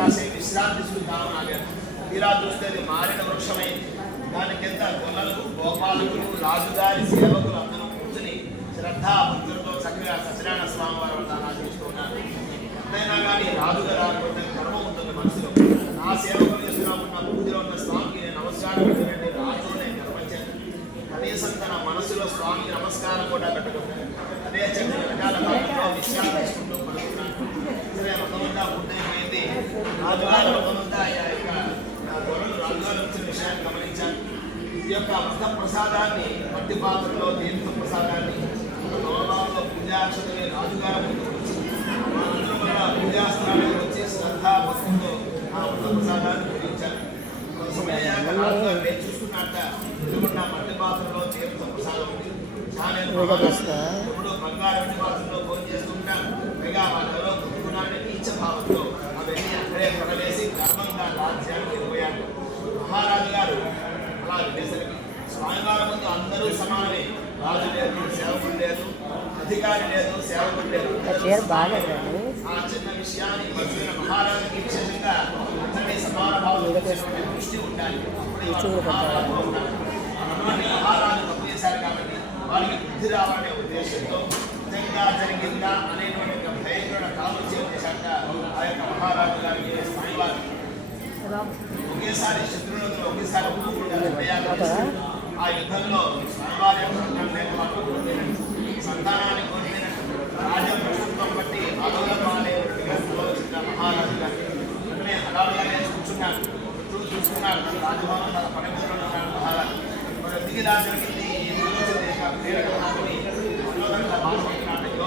కాసేపు విశ్రాంతి తీసుకుందామని ఆగారు. తీరా చూస్తే అది మారిన వృక్షమైంది. దాని కింద గొల్లలు, గోపాలకులు, రాజుగారి సేవకులు అందరూ కూర్చుని శ్రద్ధా భక్తులతో చక్కగా సత్యనారాయణ స్వామి వారి వద్ద ఆరాధిస్తున్నారు. ఎంతైనా కానీ రాజుగారు ఆడుకుంటే గర్వం ఉంటుంది మనసులో. నా సేవకులు చేస్తున్న పూజలో ఉన్న స్వామికి నేను నమస్కారం పెట్టినండి, రాజునే గర్వించాను. కనీసం తన మనసులో స్వామికి నమస్కారం కూడా పెట్టుకుంటాను. అదే చెట్టు వెనకాల భాగంలో విశ్రాంతి తీసుకుంటూ పడుతున్నాను. సరే రథమంతా పూర్తయిపోయింది. రాజుగారు రథమంతా గొర్రెలు రాజుగారు వచ్చిన విషయాన్ని గమనించాను. ఈ యొక్క వృద్ధ ప్రసాదాన్ని మట్టి పాత్రలో తీర్థ ప్రసాదాన్ని గౌరవంలో పూజాక్షతని రాజుగారు ముందుకు వచ్చి అందరూ కూడా పూజాస్థానానికి వచ్చి శ్రద్ధా భక్తులతో ఆ వృద్ధ ప్రసాదాన్ని పూజించారు. సమయాక రాజుగారు నేను చూసుకున్నట్ట ఎదురుకుండా మట్టి పాత్రలో తీర్థ ప్రసాదం ఉంది. ఎప్పుడు బంగారు మట్టి పాత్రలో భోజనం చేస్తుంటాను. పైగా వాళ్ళలో గుర్తుకున్నాడని నీచ భావంతో అవన్నీ అక్కడే కొనవేసి గర్వంగా రాజ్యానికి వెళ్ళిపోయాడు. మహారాజు గారు అలా వినేసరికి స్వామివారి ముందు అందరూ సమానమే. రాజు లేదు, సేవకుడు లేదు, అధికారి లేదు, సేవకుడు లేదు. ఆ చిన్న విషయాన్ని మర్చిపోయిన మహారాజుకి విశేషంగా అందరినీ సమాన భావం దృష్టి ఉండాలి. మహారాజు తప్పు చేశారు కాబట్టి వారికి బుద్ధి రావాలనే ఉద్దేశంతో నిజంగా జరిగిందా అనేటువంటి భయంకర కాలుష్యం చేశాక ఆ యొక్క మహారాజు గారికి స్వామివారు ఒకేసారి శత్రువులతో ఒకేసారి ఆ యుద్ధంలో స్వామివారి సంతానాన్ని కోల్పోయినట్టు రాజప్రభుత్వం బట్టి అదోలపాలైనట్టుగా ఆలోచించిన మహారాజు గారికి వెంటనే హడాలుగానే కూర్చున్నాను. చూసుకున్నాడు రాజభవనం తన పనిముద్రలో ఉన్నాడు మహారాజు. దిగి రాజునికి